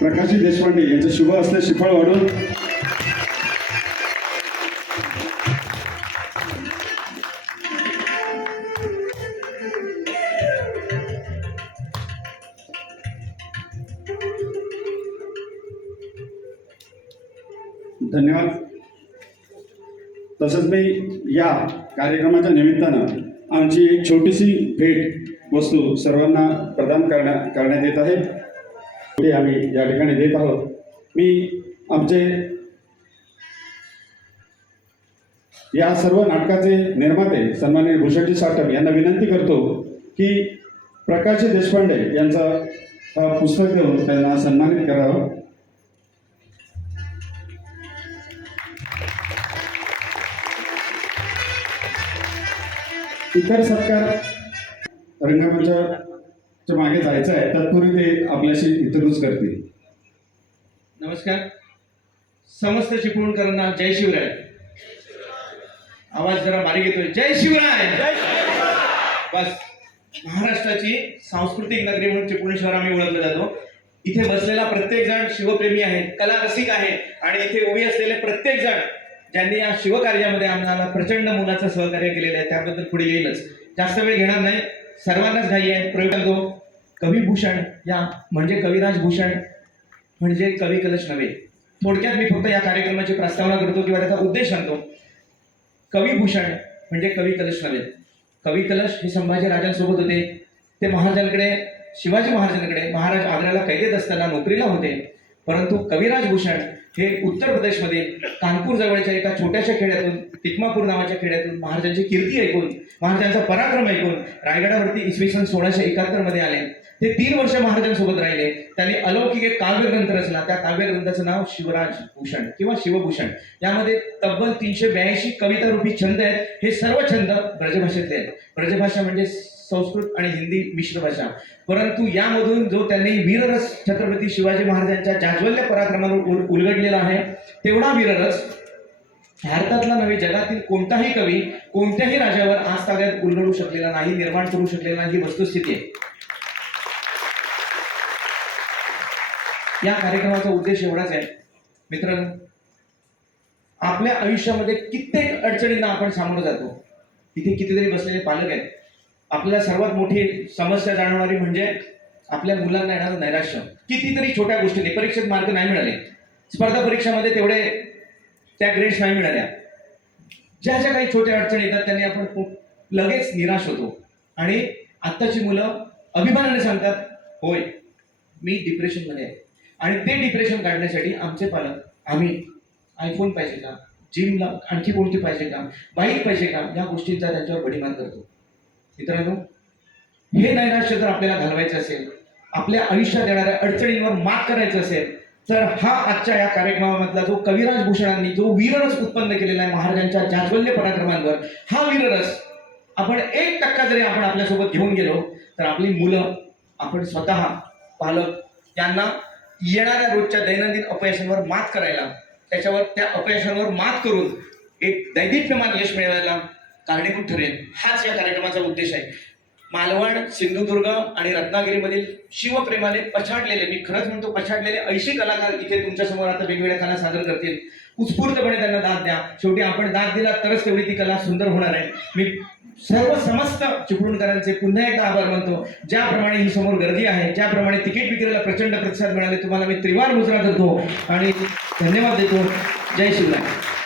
प्रकाशजी देशपांडे यांचे शुभ हस्ते श्रीफळ वाढून धन्यवाद। तसंच मी या कार्यक्रमाच्या निमित्तानं आमची एक छोटीशी भेट वस्तू सर्वांना प्रदान करण्यात येत आहे, ते आम्ही या ठिकाणी देत आहोत। मी आमचे या सर्व नाटकाचे निर्माते सन्माननीय भूषणजी साटम यांना विनंती करतो की प्रकाशजी देशपांडे यांचा पुस्तक देऊन त्यांना सन्मानित करावं। इतर सत्कार रंगमंचाच्या मागे जायचं आहे, तत्पूर्वी ते आपल्याशी हितगुज करतील। नमस्कार। समस्त चिपळूणकरांना जय शिवराय। आवाज जरा बारीक येतोय। जय शिवराय। बस महाराष्ट्राची सांस्कृतिक नगरी म्हणून चिपळूण शहर आम्ही ओळखलं जातो। इथे बसलेला प्रत्येक जण शिवप्रेमी आहे, कला रसिक आहे आणि इथे उभे असलेले प्रत्येक जण ज्यांनी या शिवकार्यामध्ये आम्हाला प्रचंड मोलाचं सहकार्य केलेलं आहे त्याबद्दल पुढे येईलच। जास्त वेळ घेणार नाही, सर्वांनाच घाई आहे। प्रयोग कविभूषण या म्हणजे कविराज भूषण म्हणजे कवी कलश नव्हे। थोडक्यात मी फक्त या कार्यक्रमाची प्रस्तावना करतो किंवा त्याचा उद्देश सांगतो। कविभूषण म्हणजे कवी कलश नव्हे। कवी कलश हे संभाजी राजांसोबत होते, ते महाराजांकडे शिवाजी महाराजांकडे महाराज आग्र्याला कैदेत असताना नोकरीला होते, परंतु कविराज भूषण हे उत्तर प्रदेशमध्ये कानपूर जवळच्या एका छोट्याशा खेड्यातून तिकमापूर नावाच्या खेड्यातून महाराजांची कीर्ती ऐकून महाराजांचा पराक्रम ऐकून रायगडावरती इसवी सन 1671 मध्ये आले। ते 3 वर्ष महाराजांसोबत राहिले। त्यांनी अलौकिक एक काव्यग्रंथ रचला। त्या काव्यग्रंथाचं नाव शिवराज भूषण किंवा शिवभूषण। यामध्ये तब्बल 382 कविता रूपी छंद आहेत। हे सर्व छंद ब्रजभाषेतले आहेत। ब्रजभाषा म्हणजे संस्कृत आणि हिंदी मिश्र भाषा, परंतु यामधून जो त्यांनी वीररस छत्रपती शिवाजी महाराजांच्या जाज्वल्य पराक्रमावर उलगडलेला आहे, तेवढा वीररस भारतातला नव्हे जगातील कोणताही कवी कोणत्याही राजावर आज तागायत उलगडू शकलेला नाही, निर्माण करू शकलेला नाही, ही वस्तुस्थिती आहे। या कार्यक्रमाचा उद्देश एवढाच आहे मित्रांनो, आपल्या आयुष्यामध्ये कित्येक अडचणींना आपण सामोरं जातो। इथे कितीतरी बसलेले पालक आहेत। आपल्याला सर्वात मोठी समस्या जाणवणारी म्हणजे आपल्या मुलांना येणारं नैराश्य। कितीतरी छोट्या गोष्टींनी परीक्षेत मार्क नाही मिळाले, स्पर्धा परीक्षामध्ये तेवढे त्या ग्रेड्स नाही मिळाल्या, ज्या ज्या काही छोट्या अडचणी येतात त्यांनी आपण लगेच निराश होतो। आणि आत्ताची मुलं अभिमानाने सांगतात, होय मी डिप्रेशनमध्ये आहे। आणि ते डिप्रेशन काढण्यासाठी आमचे पालक आम्ही आयफोन पाहिजे का, जिमला आणखी कोणती पाहिजे का, बाईक पाहिजे का, या गोष्टींचा त्यांच्यावर बडीमार करतो। मित्रांनो, हे नैराश्य जर आपल्याला घालवायचं असेल, आपल्या आयुष्यात येणाऱ्या अडचणींवर मात करायचं असेल, तर हा आजच्या या कार्यक्रमामधला जो कविराज भूषणांनी जो वीररस उत्पन्न केलेला आहे महाराजांच्या जाज्वल्य पराक्रमांवर, हा वीररस आपण 1% जरी आपण आपल्यासोबत घेऊन गेलो तर आपली मुलं, आपण स्वतः पालक यांना येणाऱ्या रोजच्या दैनंदिन अपयशांवर मात करायला, त्या अपयशांवर मात करून एक दैदिप्यमान यश मिळवायला कारणीभूत ठरेल, हाच या कार्यक्रमाचा उद्देश आहे। मालवण, सिंधुदुर्ग आणि रत्नागिरीमधील शिवप्रेमाने पछाडलेले, मी खरंच म्हणतो पछाडलेले 80 कलाकार इथे तुमच्यासमोर आता वेगवेगळ्या कला सादर करतील। उत्स्फूर्तपणे त्यांना दाद द्या। शेवटी आपण दाद दिला तरच तेवढी ती कला सुंदर होणार आहे। मी सर्व समस्त चिपळूणकरांचे पुन्हा एकदा आभार मानतो। ज्याप्रमाणे ही समोर गर्दी आहे, ज्याप्रमाणे तिकीट विक्रीला प्रचंड प्रतिसाद मिळाले, तुम्हाला मी त्रिवार मुजरा करतो आणि धन्यवाद देतो। जय शिवराय।